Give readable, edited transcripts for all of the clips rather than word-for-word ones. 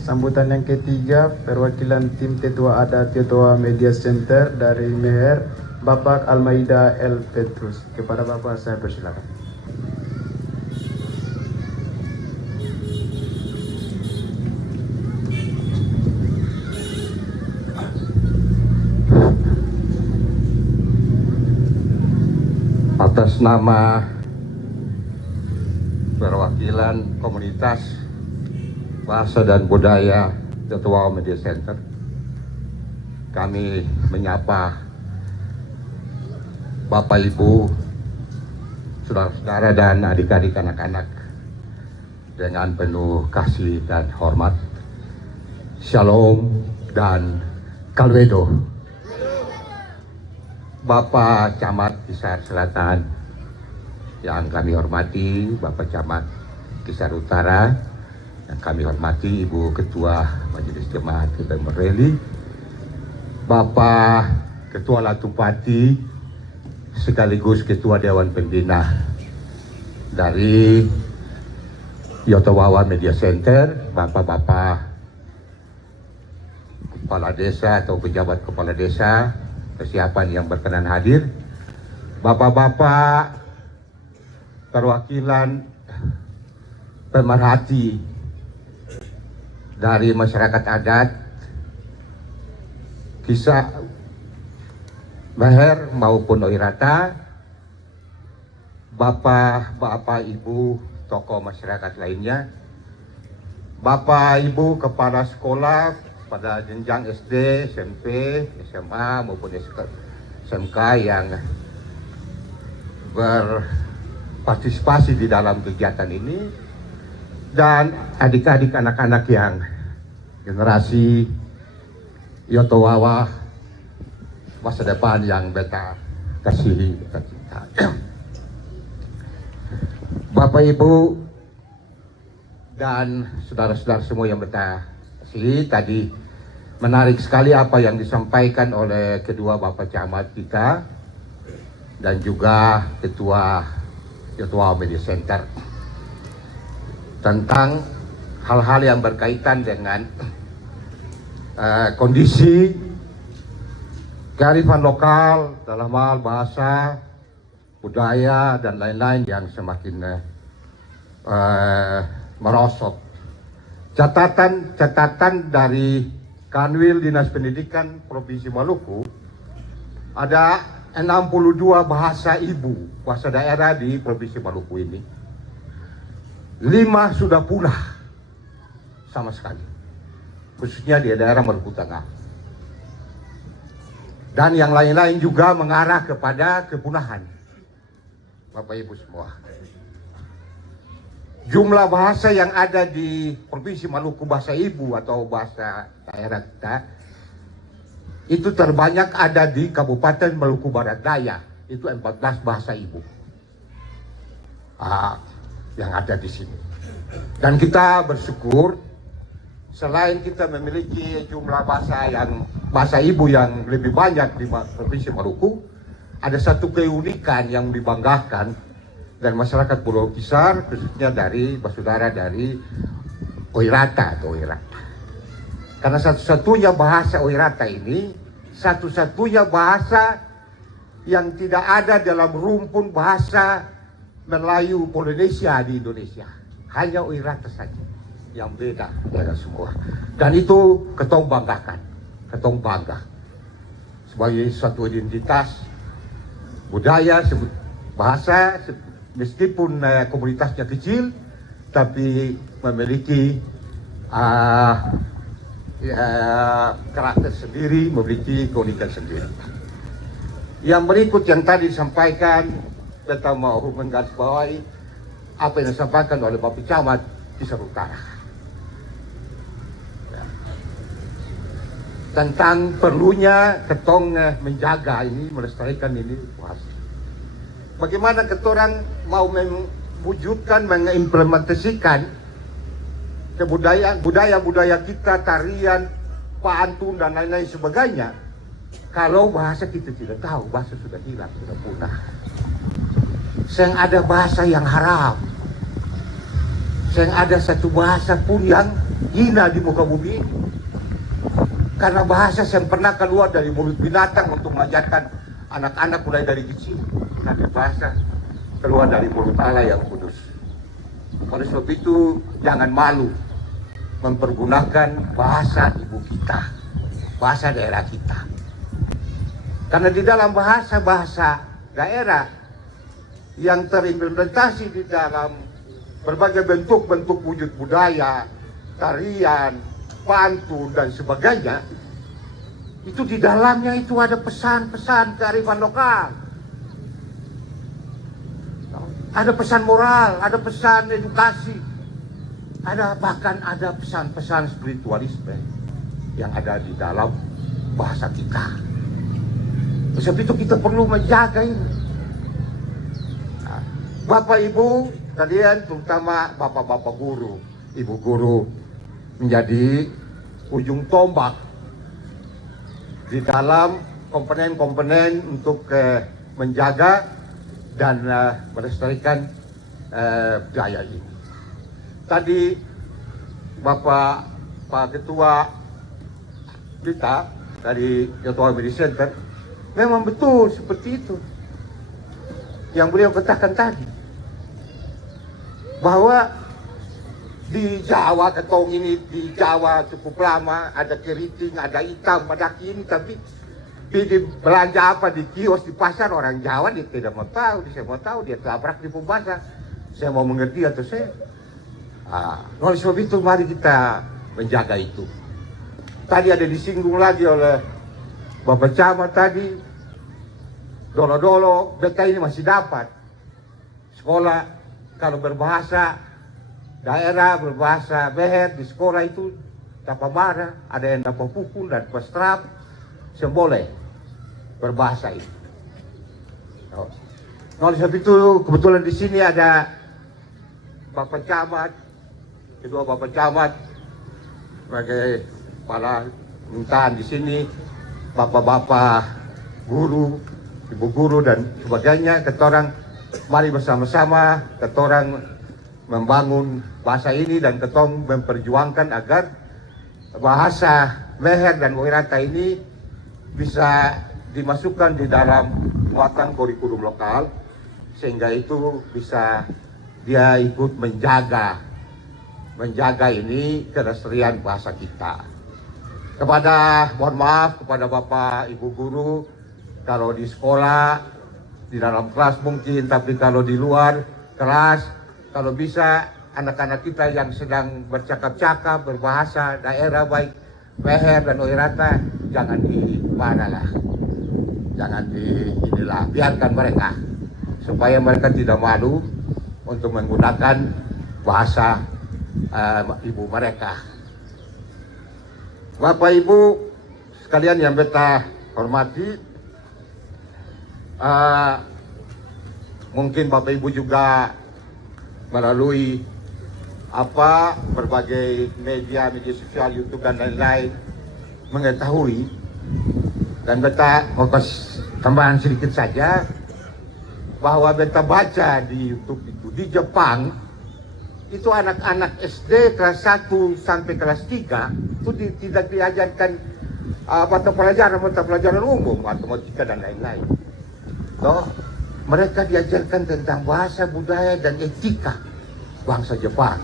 Sambutan yang ketiga, perwakilan tim Tetua Adat Tetua Media Center dari Meher, Bapak Almaida L. Petrus. Kepada Bapak saya persilakan. Atas nama perwakilan komunitas bahasa dan budaya Tetua Media Center, kami menyapa Bapak Ibu, saudara-saudara dan adik-adik anak-anak dengan penuh kasih dan hormat. Shalom dan Kalwedo. Bapak Camat Kisar Selatan yang kami hormati, Bapak Camat Kisar Utara yang kami hormati, Ibu Ketua Majelis Jemaat Kita Mereli, Bapak Ketua Latumpati sekaligus Ketua Dewan Pembina dari Yotowawa Media Center, Bapak-Bapak Kepala Desa atau pejabat Kepala Desa, persiapan yang berkenan hadir, Bapak-bapak perwakilan pemerhati dari masyarakat adat Kisah Meher maupun Oirata, Bapak Ibu tokoh masyarakat lainnya, Bapak Ibu kepala sekolah pada jenjang SD, SMP, SMA maupun SMK yang berpartisipasi di dalam kegiatan ini, dan adik-adik anak-anak yang generasi Yotowawa masa depan yang beta kasihi, beta cinta. Bapak Ibu dan saudara-saudara semua yang beta kasihi, tadi menarik sekali apa yang disampaikan oleh kedua Bapak Camat kita dan juga Ketua Yotowawa Media Center tentang hal-hal yang berkaitan dengan kondisi kearifan lokal dalam hal bahasa, budaya dan lain-lain yang semakin merosot. Catatan dari Kanwil Dinas Pendidikan Provinsi Maluku, ada 62 bahasa ibu, bahasa daerah di Provinsi Maluku ini. 5 sudah punah sama sekali, khususnya di daerah Maluku Tengah. Dan yang lain-lain juga mengarah kepada kepunahan. Bapak Ibu semua, jumlah bahasa yang ada di Provinsi Maluku, bahasa ibu atau bahasa daerah kita, itu terbanyak ada di Kabupaten Maluku Barat Daya, itu 14 bahasa ibu yang ada di sini. Dan kita bersyukur, selain kita memiliki jumlah bahasa ibu yang lebih banyak di Provinsi Maluku, ada satu keunikan yang dibanggakan dan masyarakat Pulau Kisar, khususnya dari saudara dari Oirata atau Oirata. Karena satu-satunya bahasa Oirata ini, satu-satunya bahasa yang tidak ada dalam rumpun bahasa Melayu Polinesia di Indonesia. Hanya Oirata saja yang beda dengan semua. Dan itu ketong banggakan, ketong bangga sebagai suatu identitas budaya, bahasa, meskipun komunitasnya kecil, tapi memiliki karakter sendiri, memiliki keunikan sendiri. Yang berikut yang tadi disampaikan, kita mau menggarisbawahi apa yang disampaikan oleh Bapak Camat Kisar Utara tentang perlunya ketong menjaga ini, melestarikan ini bahasa. Bagaimana ketorang mau mewujudkan, mengimplementasikan kebudayaan, budaya kita, tarian, pantun dan lain-lain sebagainya, kalau bahasa kita tidak tahu, bahasa sudah hilang, sudah punah. Yang ada bahasa yang haram, yang ada satu bahasa pun yang hina di muka bumi ini. Karena bahasa yang pernah keluar dari mulut binatang untuk mengajarkan anak-anak mulai dari kecil. Tapi bahasa keluar dari mulut Allah yang kudus. Oleh sebab itu jangan malu mempergunakan bahasa ibu kita, bahasa daerah kita. Karena di dalam bahasa daerah yang terimplementasi di dalam berbagai bentuk-bentuk wujud budaya, tarian, pantun dan sebagainya, itu di dalamnya itu ada pesan-pesan kearifan lokal. Ada pesan moral, ada pesan edukasi, bahkan ada pesan-pesan spiritualisme yang ada di dalam bahasa kita. Sebab itu kita perlu menjaga ini. Bapak Ibu, kalian terutama bapak-bapak guru, ibu guru menjadi ujung tombak di dalam komponen-komponen untuk menjaga dan melestarikan budaya ini. Tadi Pak Ketua kita dari Ketua Media Center memang betul seperti itu yang beliau katakan tadi, bahwa di Jawa ketong ini, di Jawa cukup lama, ada keriting, ada hitam, ada ini, tapi di belanja apa di kios, di pasar, orang Jawa dia tidak mau tahu, dia mau tahu, dia tabrak di pembasa. Saya mau mengerti atau saya? Oleh sebab itu mari kita menjaga itu. Tadi ada disinggung lagi oleh Bapak Camat tadi, dolo-dolo, beta ini masih dapat sekolah kalau berbahasa daerah, berbahasa Beher di sekolah itu dapat marah, ada yang dapat pukul dan pestrap, semboleh berbahasa itu. Oleh sebab itu kebetulan di sini ada Bapak Camat, kedua Bapak Camat sebagai kepala pemerintahan di sini, bapak-bapak guru, ibu guru dan sebagainya. Ketorang mari bersama-sama, ketorang membangun bahasa ini dan ketong memperjuangkan agar bahasa Meher dan Oirata ini bisa dimasukkan di dalam muatan kurikulum lokal, sehingga itu bisa dia ikut menjaga ini kelestarian bahasa kita. Mohon maaf kepada Bapak Ibu guru, kalau di sekolah, di dalam kelas mungkin, tapi kalau di luar kelas, kalau bisa anak-anak kita yang sedang bercakap-cakap, berbahasa daerah baik Meher dan Oirata, jangan dimana lah. Jangan inilah, biarkan mereka supaya mereka tidak malu untuk menggunakan bahasa ibu mereka. Bapak Ibu sekalian yang beta hormati, mungkin Bapak Ibu juga melalui berbagai media sosial, YouTube dan lain-lain mengetahui, dan beta mau kasih tambahan sedikit saja, bahwa beta baca di YouTube itu di Jepang itu anak-anak SD kelas 1 sampai kelas 3 itu tidak diajarkan mata pelajaran umum, matematika dan lain-lain. Mereka diajarkan tentang bahasa, budaya dan etika bangsa Jepang.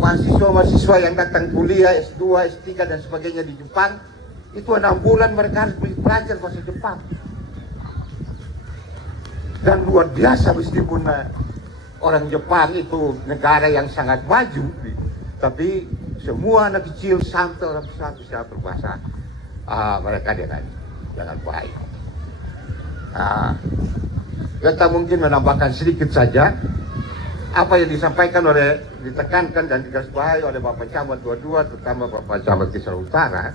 Mahasiswa-mahasiswa yang datang kuliah S2, S3 dan sebagainya di Jepang, itu 6 bulan mereka harus belajar bahasa Jepang. Dan luar biasa, meskipun orang Jepang itu negara yang sangat maju, tapi semua anak kecil sampai orang besar bisa berbahasa mereka dengan baik. Kita mungkin menambahkan sedikit saja apa yang disampaikan ditekankan dan digarisbawahi oleh Bapak Camat dua-dua, terutama Bapak Camat Kisar Utara,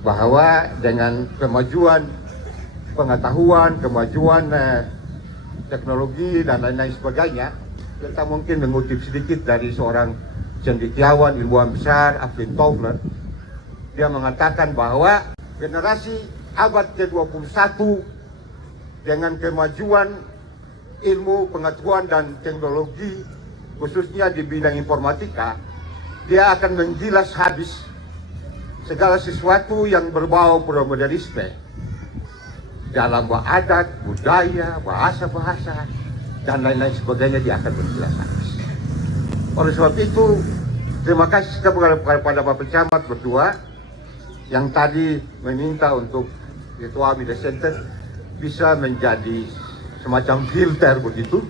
bahwa dengan kemajuan pengetahuan, kemajuan teknologi dan lain-lain sebagainya, kita mungkin mengutip sedikit dari seorang cendekiawan ilmuwan besar, Alfred Toffler. Dia mengatakan bahwa generasi abad ke-21 dengan kemajuan ilmu, pengetahuan dan teknologi khususnya di bidang informatika, dia akan mengilas habis segala sesuatu yang berbau modernisme dalam adat, budaya, bahasa-bahasa, dan lain-lain sebagainya. Dia akan mengilas habis. Oleh sebab itu, terima kasih kepada Bapak Camat berdua yang tadi meminta untuk Ketua Media Center bisa menjadi semacam filter begitu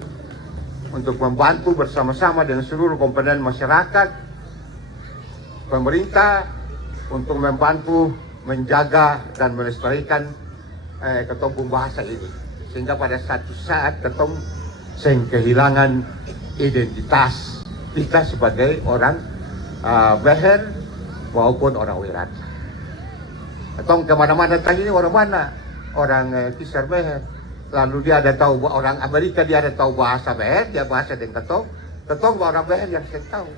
untuk membantu bersama-sama dengan seluruh komponen masyarakat, pemerintah, untuk membantu menjaga dan melestarikan ketemu bahasa ini, sehingga pada satu saat ketemu kehilangan identitas kita sebagai orang Meher maupun orang Wiransa. Ketong kemana-mana tadi ini orang mana? Orang Kisar Meher. Lalu dia ada tahu orang Amerika, dia ada tahu bahasa Meher, dia bahasa dengan ketong orang Meher yang saya tahu.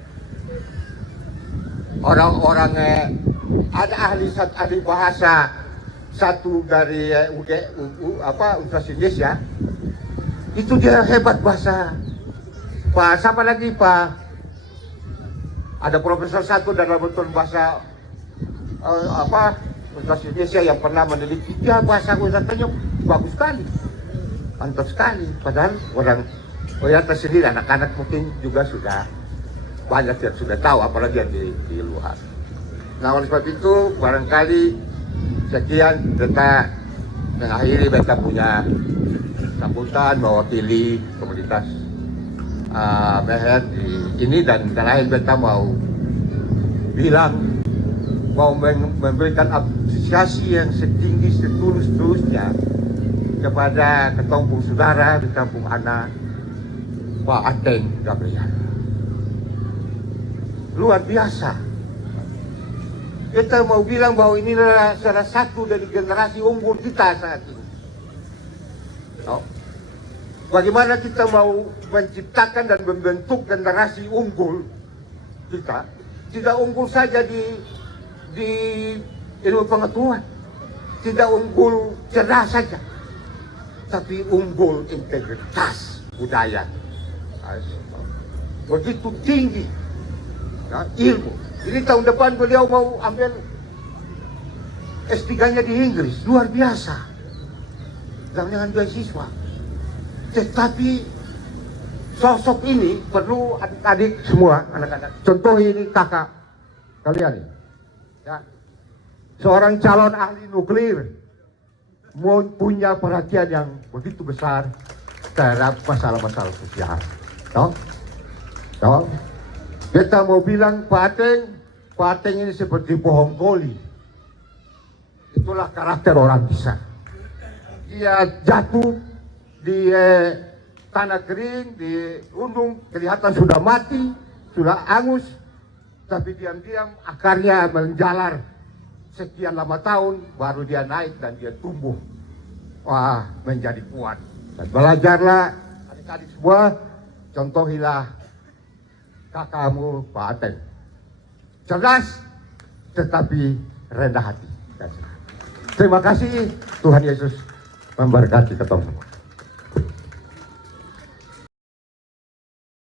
Orang-orang ada ahli bahasa satu dari Universitas Indonesia, itu dia hebat bahasa. Pak siapa lagi Pak? Ada profesor satu dalam bentuk bahasa Universitas Indonesia yang pernah meneliti, dia bahasa katanya bagus sekali, mantap sekali. Padahal orang Wiransa sendiri, anak-anak mungkin juga sudah banyak yang sudah tahu, apalagi yang di luar. Nah, oleh sebab itu barangkali sekian kita mengakhiri kita punya sambutan mewakili komunitas Meher ini, dan lain kita mau bilang, mau memberikan apresiasi yang setinggi setulus-tulusnya kepada ketumpung saudara di kampung Ana, Pak Ateng Gabriel. Luar biasa. Kita mau bilang bahwa ini adalah salah satu dari generasi unggul kita saat ini. Bagaimana kita mau menciptakan dan membentuk generasi unggul kita? Tidak unggul saja di ilmu pengetahuan, tidak unggul cerdas saja, tapi unggul integritas budaya. Begitu tinggi ilmu. Ini tahun depan beliau mau ambil S3-nya di Inggris, luar biasa. Dengan beasiswa. Tetapi sosok ini perlu adik-adik semua, anak-anak. Contoh ini kakak kalian ini. Ya. Seorang calon ahli nuklir punya perhatian yang begitu besar terhadap masalah-masalah sosial. Tahu? Kita mau bilang Pak Ateng ini seperti pohon koli. Itulah karakter orang bisa. Dia jatuh di tanah kering, di gunung, kelihatan sudah mati, sudah angus, tapi diam-diam akarnya menjalar sekian lama tahun, baru dia naik dan dia tumbuh. Wah, menjadi kuat. Dan belajarlah adik-adik semua, contohilah kakakmu Pak Ateng. Cerdas, tetapi rendah hati. Terima kasih, Tuhan Yesus memberkati kita semua.